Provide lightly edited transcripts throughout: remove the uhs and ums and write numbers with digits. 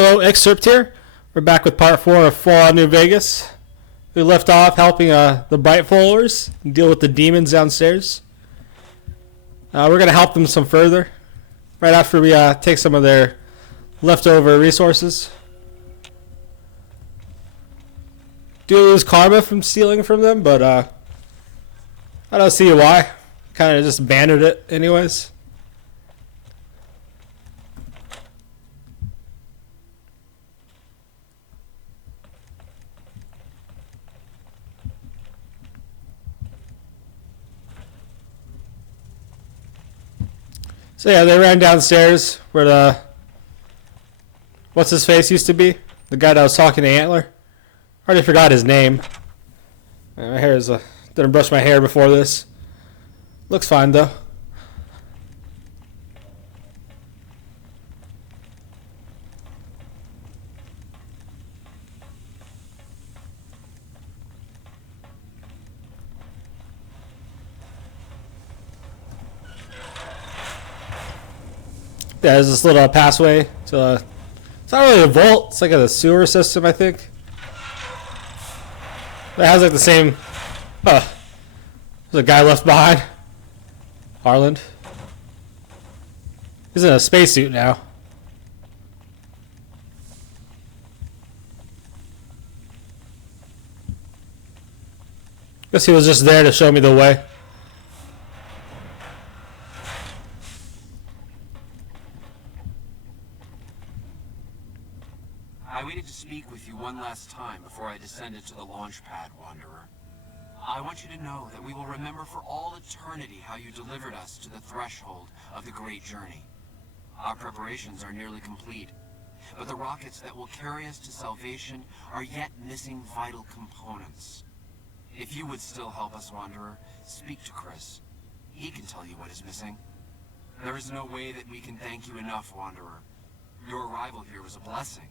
Hello, Excerpt here. We're back with part 4 of Fallout New Vegas. We left off helping the Bright followers deal with the demons downstairs. We're going to help them some further right after we take some of their leftover resources. Do lose karma from stealing from them, but I don't see why. Kind of just abandoned it anyways. So yeah, they ran downstairs where the what's his face used to be, the guy that was talking to Antler. I already forgot his name. My hair is didn't brush my hair before this. Looks fine though. Yeah, there's this little passway to it's not really a vault, it's like a sewer system, I think. It has like the same there's a guy left behind. Harland. He's in a spacesuit now. Guess he was just there to show me the way. I waited to speak with you one last time before I descended to the launch pad, Wanderer. I want you to know that we will remember for all eternity how you delivered us to the threshold of the Great Journey. Our preparations are nearly complete, but the rockets that will carry us to salvation are yet missing vital components. If you would still help us, Wanderer, speak to Chris. He can tell you what is missing. There is no way that we can thank you enough, Wanderer. Your arrival here was a blessing.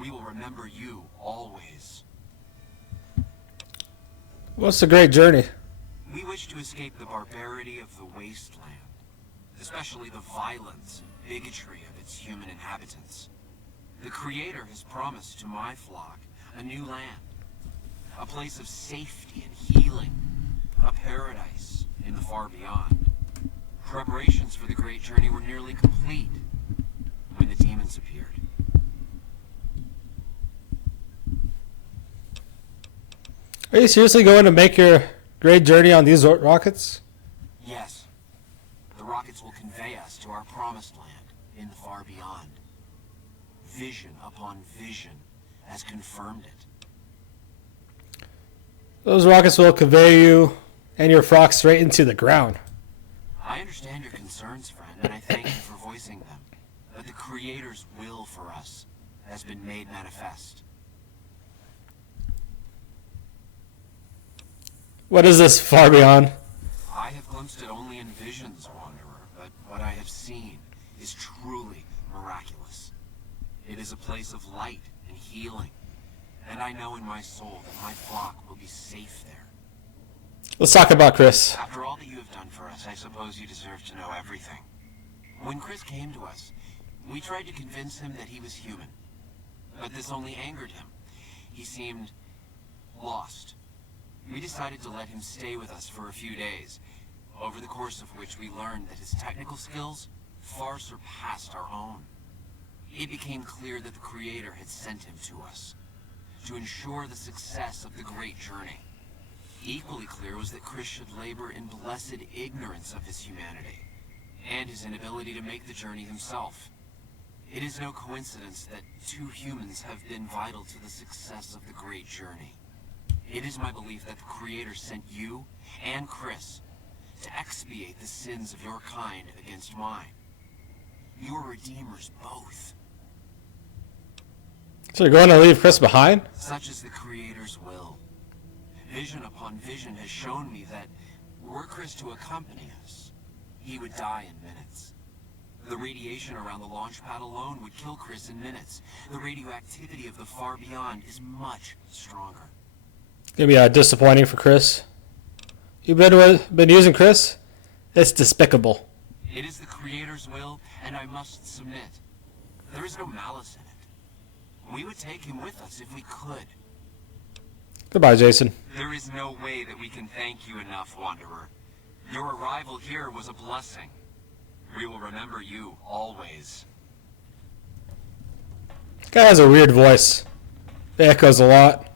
We will remember you always. What's the Great Journey? We wish to escape the barbarity of the wasteland, especially the violence and bigotry of its human inhabitants. The Creator has promised to my flock a new land, a place of safety and healing, a paradise in the far beyond. Preparations for the Great Journey were nearly complete when the demons appeared. Are you seriously going to make your great journey on these rockets? Yes. The rockets will convey us to our promised land in the far beyond. Vision upon vision has confirmed it. Those rockets will convey you and your flock straight into the ground. I understand your concerns, friend, and I thank you for voicing them. But the Creator's will for us has been made manifest. What is this far beyond? I have glimpsed it only in visions, Wanderer, but what I have seen is truly miraculous. It is a place of light and healing, and I know in my soul that my flock will be safe there. Let's talk about Chris. After all that you have done for us, I suppose you deserve to know everything. When Chris came to us, we tried to convince him that he was human, but this only angered him. He seemed lost. We decided to let him stay with us for a few days, over the course of which we learned that his technical skills far surpassed our own. It became clear that the Creator had sent him to us, to ensure the success of the Great Journey. Equally clear was that Chris should labor in blessed ignorance of his humanity, and his inability to make the journey himself. It is no coincidence that two humans have been vital to the success of the Great Journey. It is my belief that the Creator sent you and Chris to expiate the sins of your kind against mine. You are redeemers both. So you're going to leave Chris behind? Such is the Creator's will. Vision upon vision has shown me that were Chris to accompany us, he would die in minutes. The radiation around the launch pad alone would kill Chris in minutes. The radioactivity of the far beyond is much stronger. Gonna be disappointing for Chris. You've been using Chris? It's despicable. It is the Creator's will, and I must submit. There is no malice in it. We would take him with us if we could. Goodbye, Jason. There is no way that we can thank you enough, Wanderer. Your arrival here was a blessing. We will remember you always. This guy has a weird voice. It echoes a lot.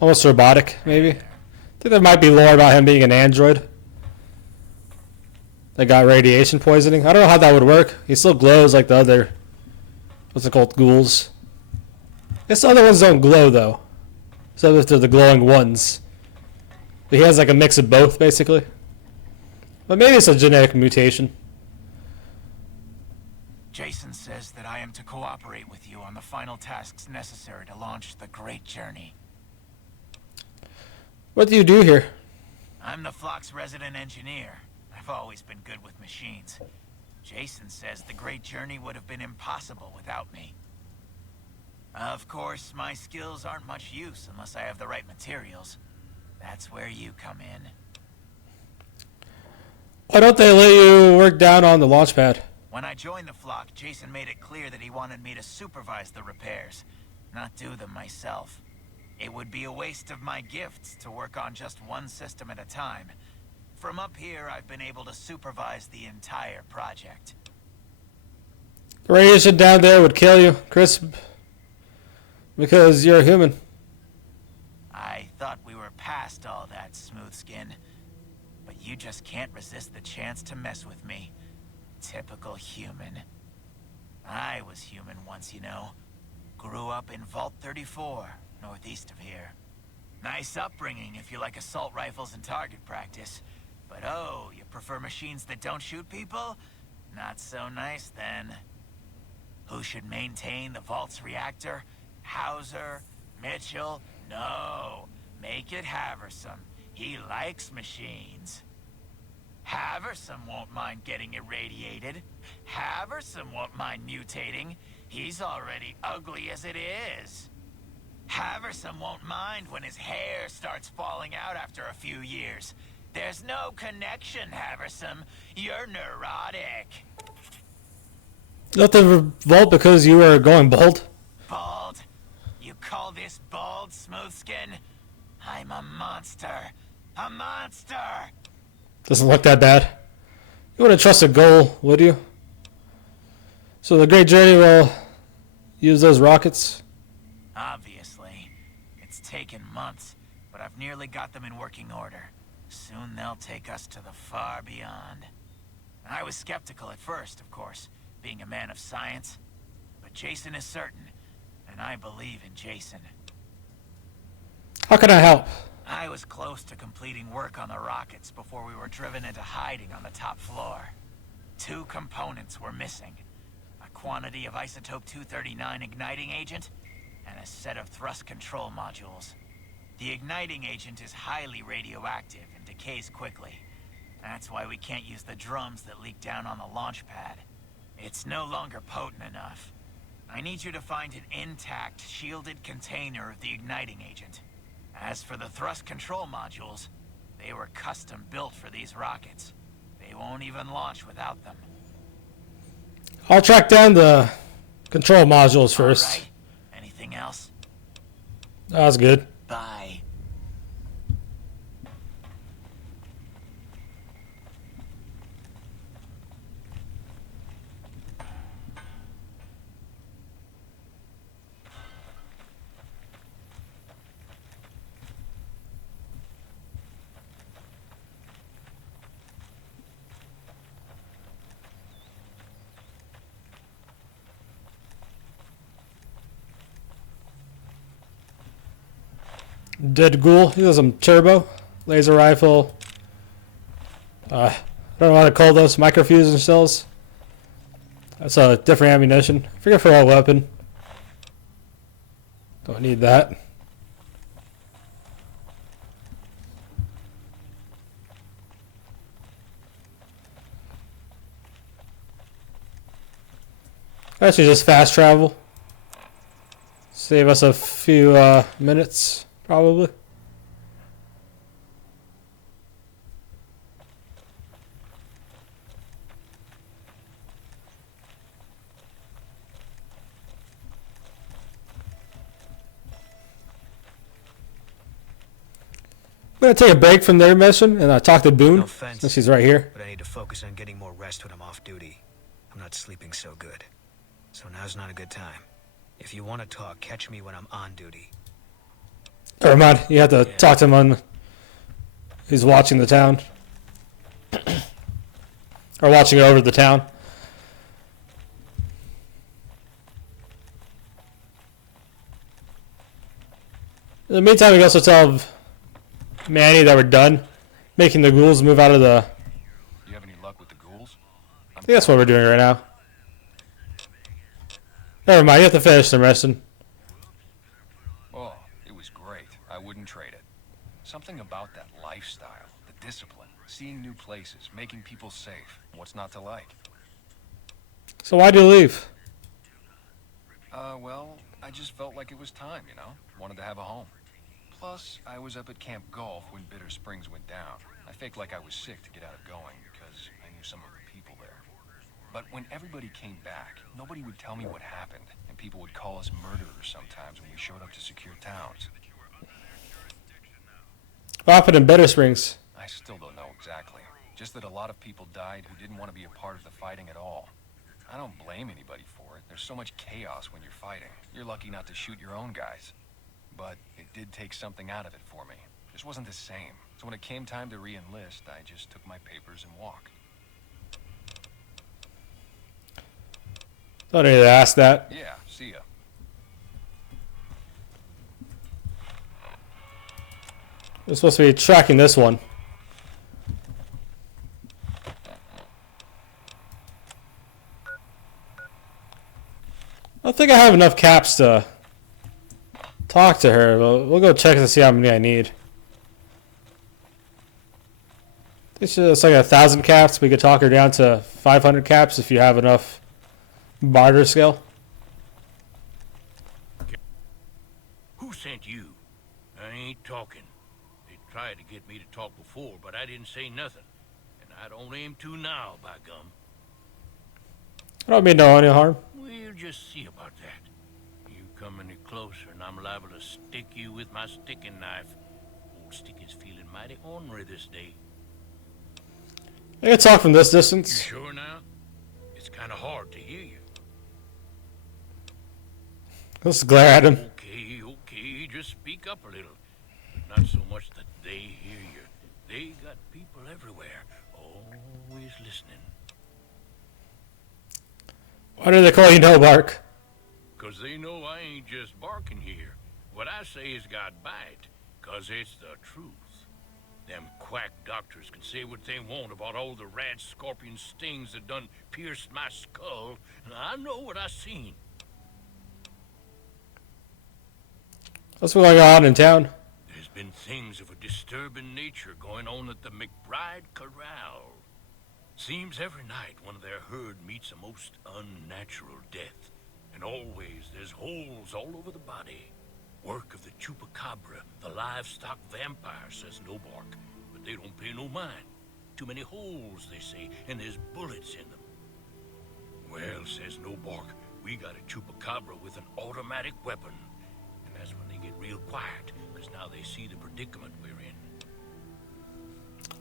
Almost robotic, maybe. I think there might be lore about him being an android that got radiation poisoning. I don't know how that would work. He still glows like the other, what's it called, ghouls. I guess the other ones don't glow, though. So if they're the glowing ones. But he has like a mix of both, basically. But maybe it's a genetic mutation. Jason says that I am to cooperate with you on the final tasks necessary to launch the Great Journey. What do you do here? I'm the Flock's resident engineer. I've always been good with machines. Jason says the Great Journey would have been impossible without me. Of course, my skills aren't much use unless I have the right materials. That's where you come in. Why don't they let you work down on the launch pad? When I joined the Flock, Jason made it clear that he wanted me to supervise the repairs, not do them myself. It would be a waste of my gifts to work on just one system at a time. From up here, I've been able to supervise the entire project. The radiation down there would kill you, Chris, because you're a human. I thought we were past all that, Smoothskin. But you just can't resist the chance to mess with me. Typical human. I was human once, you know. Grew up in Vault 34, northeast of here. Nice upbringing if you like assault rifles and target practice. But oh, you prefer machines that don't shoot people? Not so nice then. Who should maintain the Vault's reactor? Hauser? Mitchell? No. Make it Haversam. He likes machines. Haversam won't mind getting irradiated. Haversam won't mind mutating. He's already ugly as it is. Haversam won't mind when his hair starts falling out after a few years. There's no connection, Haversam. You're neurotic. You left the revolt because you were going bald? Bald? You call this bald, Smoothskin? I'm a monster. A monster! Doesn't look that bad. You wouldn't trust a goal, would you? So the Great Journey will use those rockets? Obviously. It's taken months, but I've nearly got them in working order. Soon they'll take us to the far beyond. I was skeptical at first, of course, being a man of science. But Jason is certain, and I believe in Jason. How can I help? I was close to completing work on the rockets before we were driven into hiding on the top floor. 2 components were missing. A quantity of isotope 239 igniting agent, and a set of thrust control modules. The igniting agent is highly radioactive and decays quickly. That's why we can't use the drums that leak down on the launch pad. It's no longer potent enough. I need you to find an intact, shielded container of the igniting agent. As for the thrust control modules, they were custom built for these rockets. They won't even launch without them. I'll track down the control modules first. All right. Anything else? That was good. Bye. Dead Ghoul. He has some turbo, laser rifle. I don't know what to call those, microfusion cells. That's a different ammunition. I forget for what weapon. Don't need that. Actually, just fast travel. Save us a few minutes, probably. gonna take a break from their mission and talk to Boone No offense, since he's right here. but I need to focus on getting more rest when I'm off duty. I'm not sleeping so good. So now's not a good time. If you want to talk, catch me when I'm on duty. Never mind. You have to talk to him on. He's watching the town. Or watching over the town. In the meantime, we can also tell Manny that we're done making the ghouls move out of the. You have any luck with the ghouls? I think that's what we're doing right now. Never mind. You have to finish the mission. Oh, it was great. I wouldn't trade it. Something about that lifestyle, the discipline, seeing new places, making people safe. What's not to like? So why'd you leave? Well, I just felt like it was time, you know? Wanted to have a home. Plus, I was up at Camp Golf when Bitter Springs went down. I faked like I was sick to get out of going because I knew some of the people there. But when everybody came back, nobody would tell me what happened, and people would call us murderers sometimes when we showed up to secure towns. What happened in Bitter Springs? I still don't know exactly. Just that a lot of people died who didn't want to be a part of the fighting at all. I don't blame anybody for it. There's so much chaos when you're fighting. You're lucky not to shoot your own guys. But it did take something out of it for me. Just wasn't the same. So when it came time to re-enlist, I just took my papers and walked. Don't need to ask that. Yeah, see ya. We're supposed to be tracking this one. I don't think I have enough caps to talk to her, but we'll go check to see how many I need. It's like 1,000 caps. We could talk her down to 500 caps if you have enough barter skill. Who sent you? I ain't talking. They tried to get me to talk before, but I didn't say nothing. And I don't aim to now, by gum. I don't mean no any harm. We'll just see about that. You come any closer and I'm liable to stick you with my sticking knife. Old Sticky's feeling mighty ornery this day. I can talk from this You distance. sure now? It's kind of hard to hear you. Let's glare at him. Okay, just speak up a little. But not so much that they hear you. They got people everywhere, always listening. Why do they call you No Bark? 'Cause they know I ain't just barking here. What I say has got bite, 'cause it's the truth. Them quack doctors can say what they want about all the rat scorpion stings that done pierced my skull, and I know what I seen. What's going on in town? There's been things of a disturbing nature going on at the McBride Corral. Seems every night one of their herd meets a most unnatural death. And always there's holes all over the body. Work of the chupacabra, the livestock vampire, says No Bark. But they don't pay no mind. Too many holes, they say, and there's bullets in them. Well, says No Bark, we got a chupacabra with an automatic weapon. And that's when they get real quiet, because now they see the predicament we're in.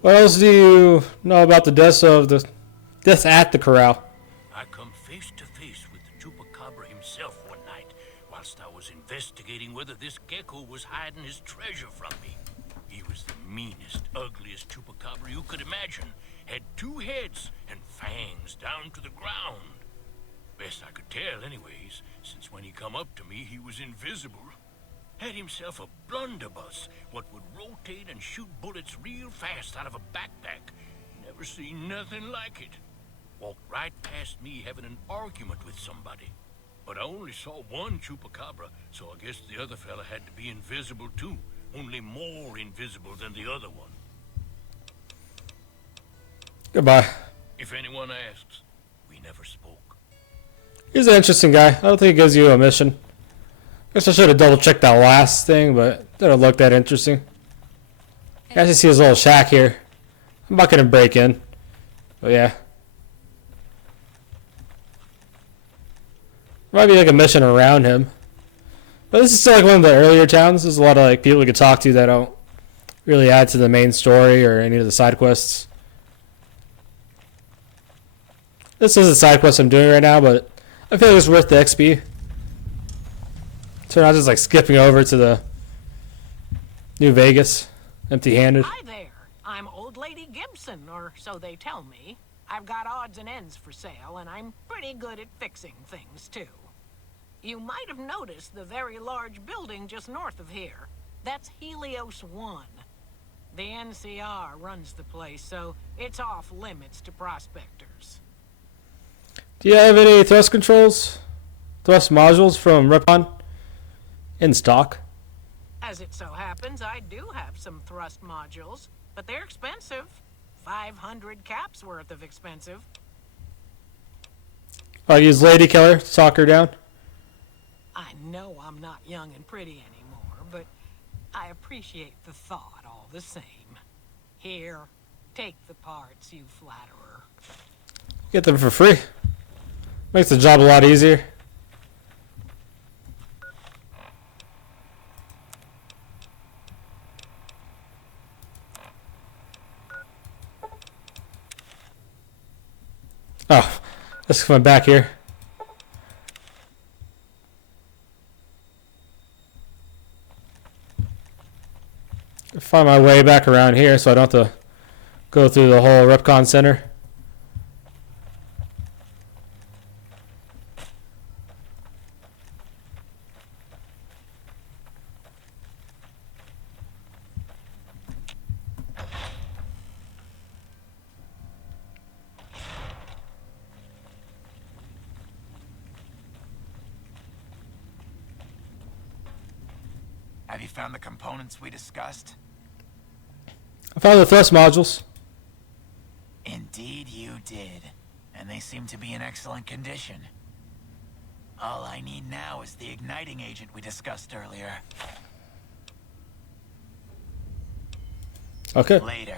What else do you know about the deaths at the corral? I come face to face with the chupacabra himself one night, whilst I was investigating whether this gecko was hiding his treasure from me. He was the meanest, ugliest chupacabra you could imagine. Had 2 heads and fangs down to the ground. Best I could tell anyways, since when he come up to me he was invisible. Had himself a blunderbuss, what would rotate and shoot bullets real fast out of a backpack. Never seen nothing like it. Walked right past me having an argument with somebody. But I only saw one chupacabra, so I guess the other fella had to be invisible too. Only more invisible than the other one. Goodbye. If anyone asks, we never spoke. He's an interesting guy. I don't think he gives you a mission. Guess I should have double checked that last thing, but it didn't look that interesting. You guys see his little shack here. I'm not gonna break in. But yeah. Might be like a mission around him. But this is still like one of the earlier towns. There's a lot of like people you could talk to that don't really add to the main story or any of the side quests. This is a side quest I'm doing right now, but I feel like it's worth the XP. So I'm not just like skipping over to the New Vegas, empty-handed. Hi there. I'm Old Lady Gibson, or so they tell me. I've got odds and ends for sale, and I'm pretty good at fixing things, too. You might have noticed the very large building just north of here. That's Helios 1. The NCR runs the place, so it's off limits to prospectors. Do you have any thrust controls, thrust modules from Repcon in stock? As it so happens, I do have some thrust modules, but they're expensive. 500 caps worth of expensive. I'll use Lady Killer to talk her down. I know I'm not young and pretty anymore, but I appreciate the thought all the same. Here, take the parts, you flatterer. Get them for free. Makes the job a lot easier. Oh, let's come back here. Find my way back around here so I don't have to go through the whole Repcon Center. Have you found the components we discussed? I found the thrust modules. Indeed you did. And they seem to be in excellent condition. All I need now is the igniting agent we discussed earlier. Okay. Later.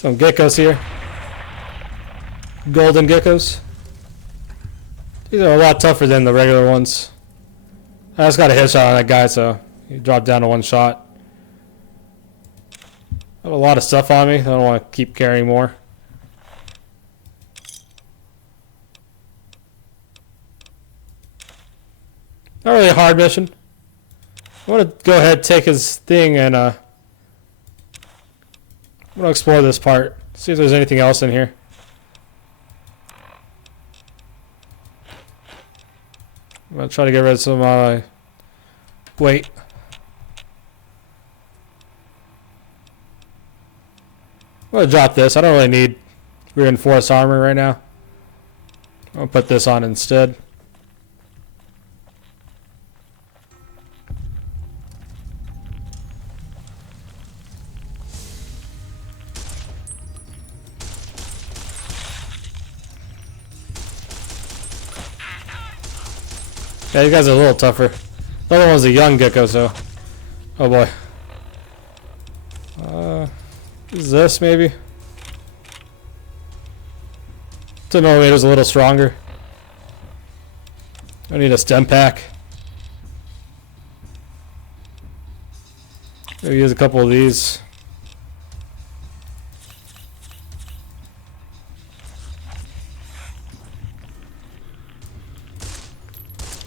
Some geckos here. Golden geckos. These are a lot tougher than the regular ones. I just got a headshot on that guy, so he dropped down to one shot. I have a lot of stuff on me. I don't want to keep carrying more. Not really a hard mission. I want to go ahead and take his thing and I'm going to explore this part. See if there's anything else in here. I'm going to try to get rid of some weight. I'm going to drop this. I don't really need reinforced armor right now. I'll put this on instead. Yeah, these guys are a little tougher. The other one's a young gecko, so... Oh boy. Is this maybe? 10mm a little stronger. I need a stem pack. Maybe use a couple of these.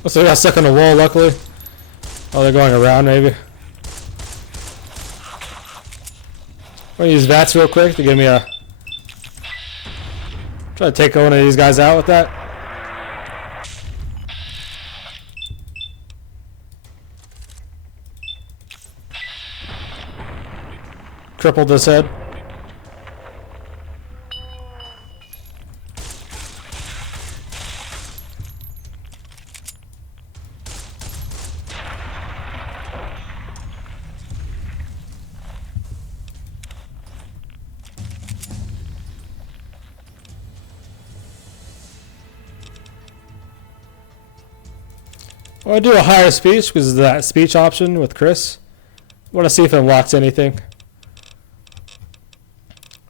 So they got stuck on the wall, luckily. Oh, they're going around, maybe. I'm gonna use VATS real quick to give me a... Try to take one of these guys out with that. Crippled his head. I want to do a higher speech because of that speech option with Chris. I want to see if it unlocks anything.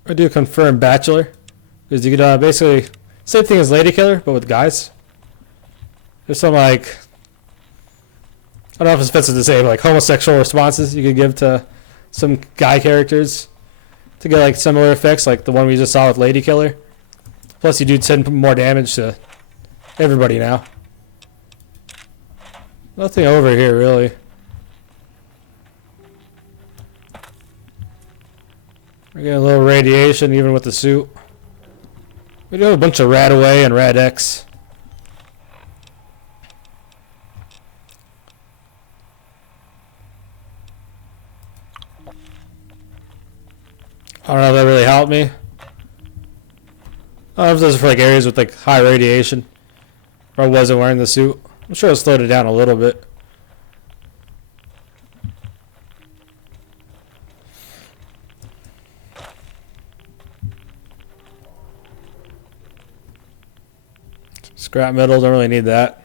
I do confirm bachelor because you could basically same thing as lady killer but with guys. There's some like I don't know if it's offensive to say, but like homosexual responses you could give to some guy characters to get like similar effects like the one we just saw with lady killer. Plus you do 10 more damage to everybody now. Nothing over here, really. We're getting a little radiation, even with the suit. We do have a bunch of Radaway and Rad-X. I don't know if that really helped me. I don't know if those are for like areas with like high radiation. Or I wasn't wearing the suit. I'm sure it slowed it down a little bit. Scrap metal, don't really need that.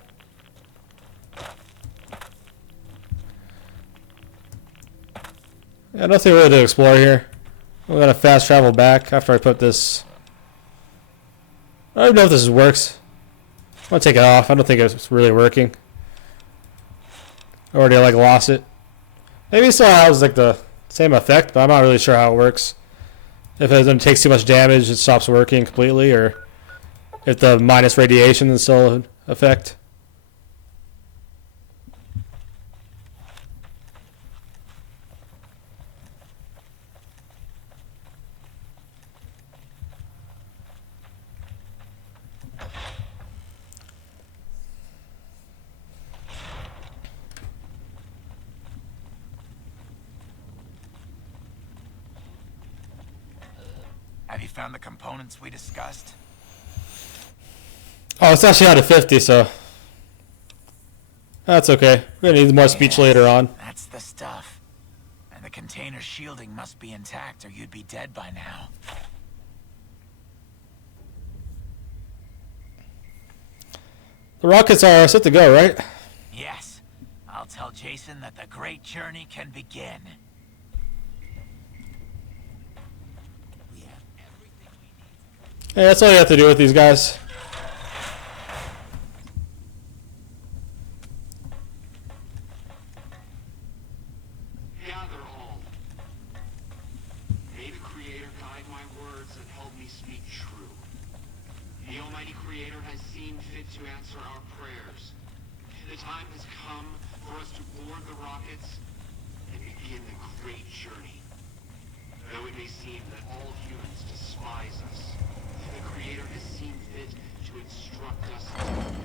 Yeah, nothing really to explore here. We're gonna fast travel back after I put this. I don't know if this works. I'm gonna take it off. I don't think it's really working. I already like lost it. Maybe it still has like the same effect, but I'm not really sure how it works. If it takes too much damage, it stops working completely, or if the minus radiation is still in effect. Have you found the components we discussed? Oh, it's actually out of 50, so that's okay. We're gonna need more speech later on. That's the stuff. And the container's shielding must be intact or you'd be dead by now. The rockets are set to go, right? Yes. I'll tell Jason that the great journey can begin. Hey, that's all you have to do with these guys. Gather all. May the Creator guide my words and help me speak true. The Almighty Creator has seen fit to answer our prayers. The time has come for us to board the rockets and begin the great journey. Though it may seem that all humans despise us, the Creator has seen fit to instruct us differently.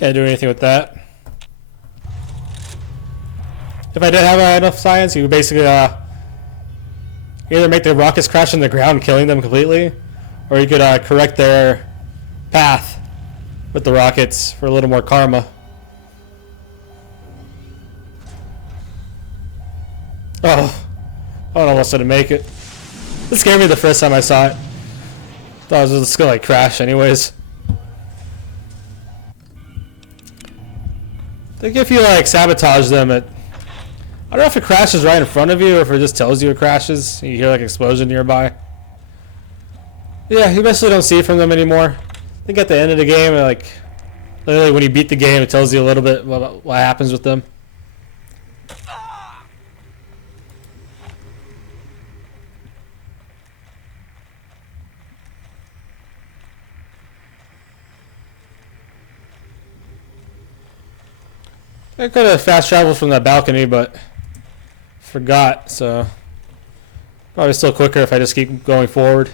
Can't do anything with that. If I did have enough science, you would basically either make the rockets crash on the ground, killing them completely, or you could correct their path with the rockets for a little more karma. Oh, I almost didn't make it. It scared me the first time I saw it. Thought it was just gonna like crash anyways. I think if you like sabotage them, I don't know if it crashes right in front of you or if it just tells you it crashes. You hear like an explosion nearby. Yeah, you basically don't see from them anymore. I think at the end of the game, like literally when you beat the game, it tells you a little bit about what happens with them. I could have fast traveled from that balcony, but forgot, so probably still quicker if I just keep going forward.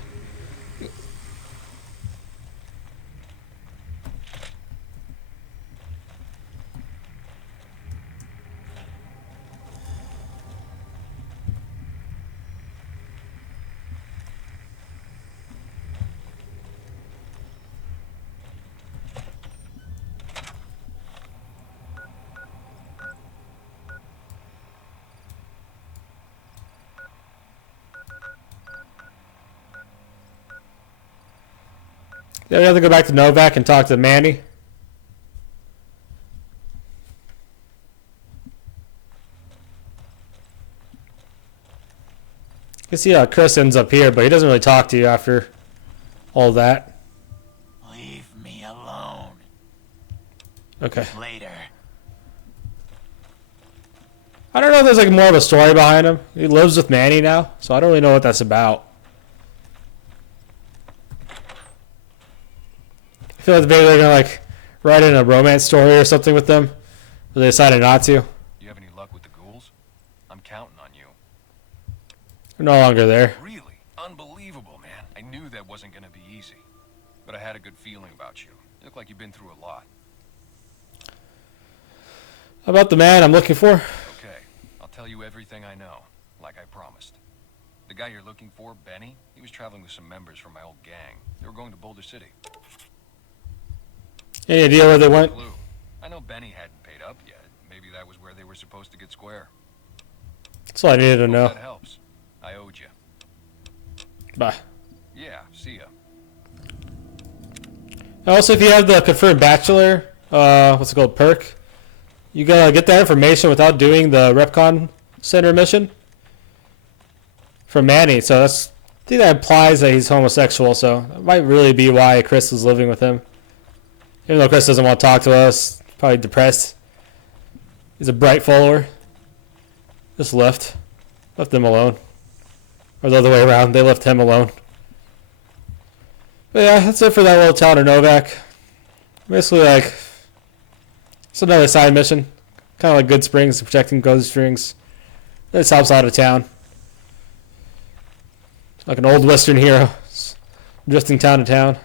Yeah, we have to go back to Novak and talk to Manny. You see how Chris ends up here, but he doesn't really talk to you after all that. Leave me alone. Okay. Later. I don't know if there's like more of a story behind him. He lives with Manny now, so I don't really know what that's about. I feel like maybe they're gonna like write in a romance story or something with them, but they decided not to. You have any luck with the ghouls? I'm counting on you. They're no longer there. Really? Unbelievable, man. I knew that wasn't gonna be easy. But I had a good feeling about you. You look like you've been through a lot. How about the man I'm looking for? Okay, I'll tell you everything I know, like I promised. The guy you're looking for, Benny, he was traveling with some members from my old gang. They were going to Boulder City. Any idea where they went? Clue. I know Benny hadn't paid up yet. Maybe that was where they were supposed to get square. That's all I needed to Hope know. that helps. I owed you. Bye. Yeah, see ya. Also, if you have the confirmed bachelor, what's it called, perk, you gotta get that information without doing the Repcon Center mission from Manny. So I think that implies that he's homosexual. So that might really be why Chris is living with him. Even though Chris doesn't want to talk to us, probably depressed. He's a bright follower. Just left them alone, or the other way around. They left him alone. But yeah, that's it for that little town of Novak. Basically, like, it's another side mission. Kind of like Good Springs, protecting Ghost Springs. This helps out of town. Like an old Western hero. Drifting town to town.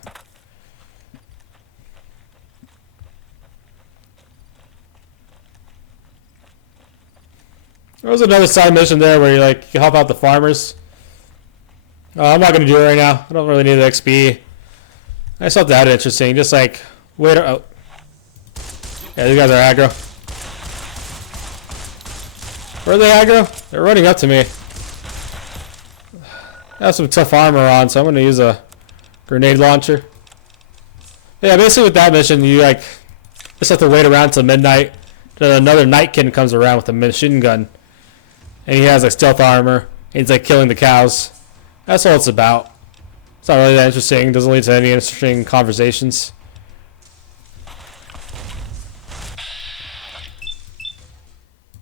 There was another side mission there where you help out the farmers. I'm not going to do it right now. I don't really need the XP. I just thought that interesting. Just like, wait. Oh. Yeah, these guys are aggro. Where are they aggro? They're running up to me. I have some tough armor on, so I'm going to use a grenade launcher. Yeah, basically with that mission, you just have to wait around till midnight. Then another Nightkin comes around with a machine gun. And he has stealth armor. And he's killing the cows. That's all it's about. It's not really that interesting. Doesn't lead to any interesting conversations.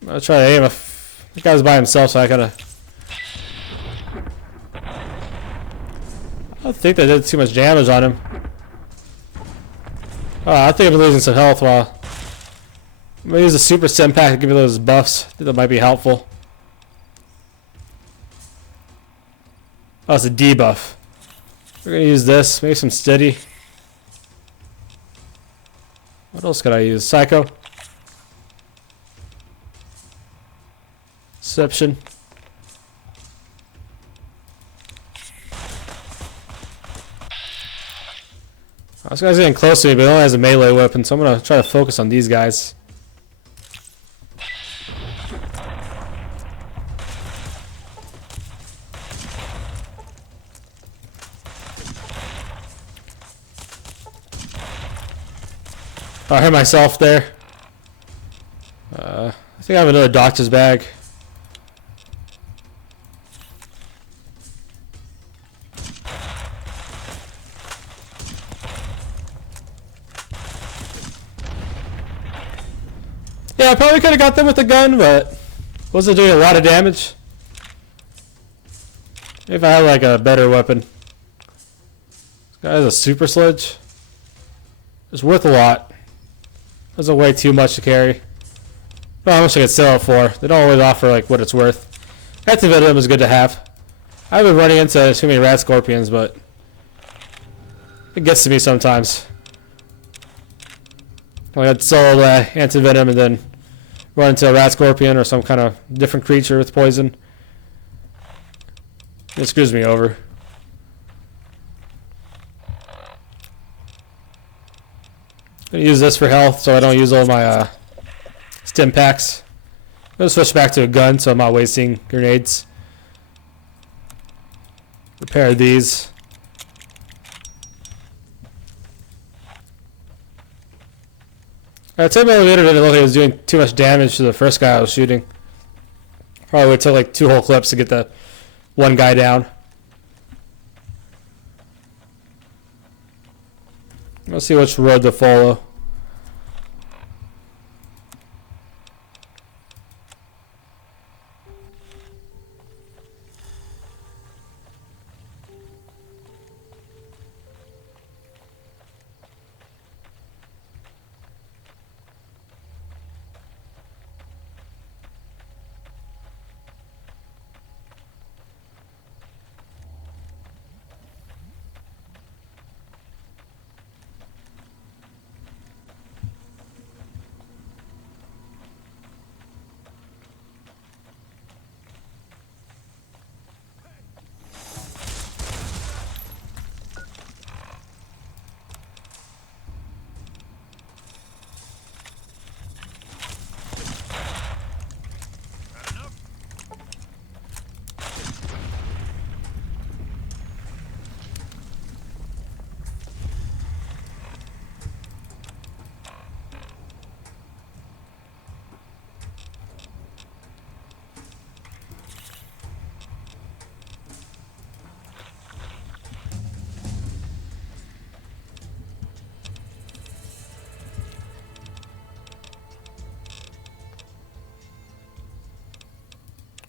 I'll try to aim. The guy was by himself, so I gotta. I don't think they did too much damage on him. Oh, I think I'm losing some health while. I'm gonna use a super sim pack to give me those buffs. I think that might be helpful. Oh, it's a debuff. We're gonna use this. Maybe some steady. What else could I use? Psycho. Deception. This guy's getting close to me, but he only has a melee weapon, so I'm gonna try to focus on these guys. Oh, I hit myself there. I think I have another doctor's bag. Yeah, I probably could have got them with a gun, but wasn't doing a lot of damage. If I had like a better weapon. This guy has a super sledge. It's worth a lot. Doesn't weigh too much to carry. Well, how much I could sell it for. They don't always offer like what it's worth. Antivenom is good to have. I've been running into too many rat scorpions, but it gets to me sometimes. I'd sell antivenom and then run into a rat scorpion or some kind of different creature with poison. It screws me over. I'm gonna use this for health so I don't use all my stim packs. I'm gonna switch back to a gun so I'm not wasting grenades. Repair these. Turbo Elevator didn't look like it was doing too much damage to the first guy I was shooting. Probably took like 2 whole clips to get the one guy down. Let's see which road to follow.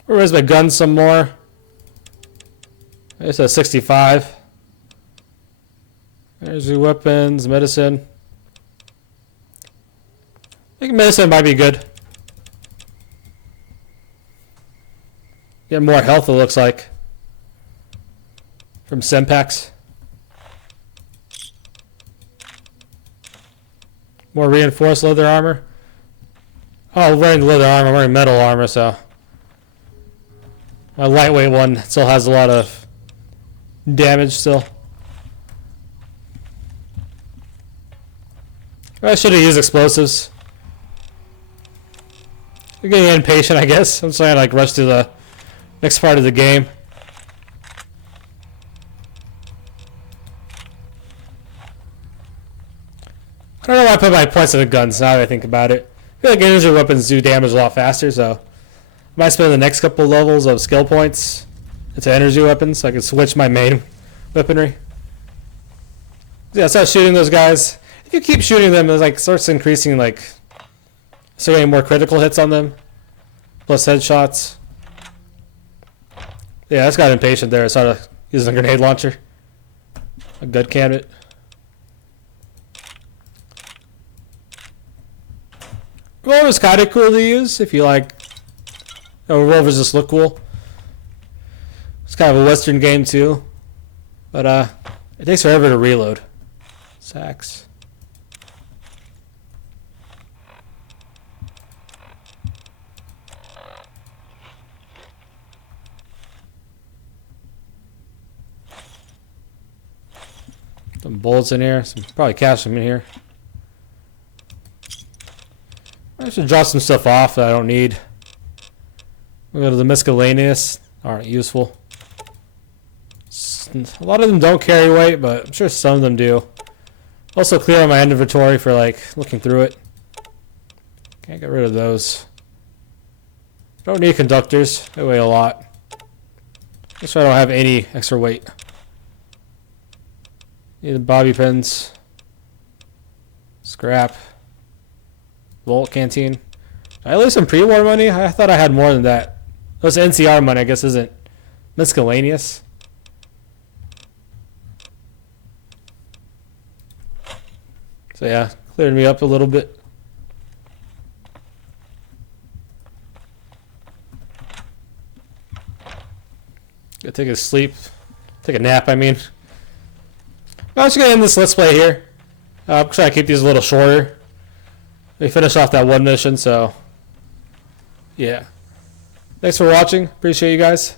Where's my gun some more? It's a 65. There's your weapons, medicine. I think medicine might be good. Get more health, it looks like. From Sempacks. More reinforced leather armor. Oh, I'm wearing leather armor, I'm wearing metal armor, so. My lightweight one still has a lot of damage still. I should have used explosives. I'm getting impatient, I guess. I'm trying to like rush to the next part of the game. I don't know why I put my points on the guns now that I think about it. I feel like energy weapons do damage a lot faster, so I might spend the next couple levels of skill points into energy weapons so I can switch my main weaponry. Yeah, start shooting those guys. If you keep shooting them, it like starts increasing, like start getting more critical hits on them, plus headshots. Yeah, I just got impatient there. I started using a grenade launcher, a good candidate. Revolver's kind of cool to use if you like. Revolvers just look cool. It's kind of a Western game too, but it takes forever to reload. Sacks. bullets in here. Some, probably cash them in here. I should drop some stuff off that I don't need. We'll go to the miscellaneous. Aren't useful. A lot of them don't carry weight, but I'm sure some of them do. Also clear on my inventory for like looking through it. Can't get rid of those. Don't need conductors. They weigh a lot. Guess I don't have any extra weight. Need the bobby pins. Scrap. Vault canteen. Did I lose some pre-war money? I thought I had more than that. Those NCR money, I guess, isn't miscellaneous. So yeah, cleared me up a little bit. Gotta take a sleep. Take a nap, I mean. I'm just gonna end this Let's Play here. I'm trying to keep these a little shorter. We finished off that one mission, so yeah. Thanks for watching. Appreciate you guys.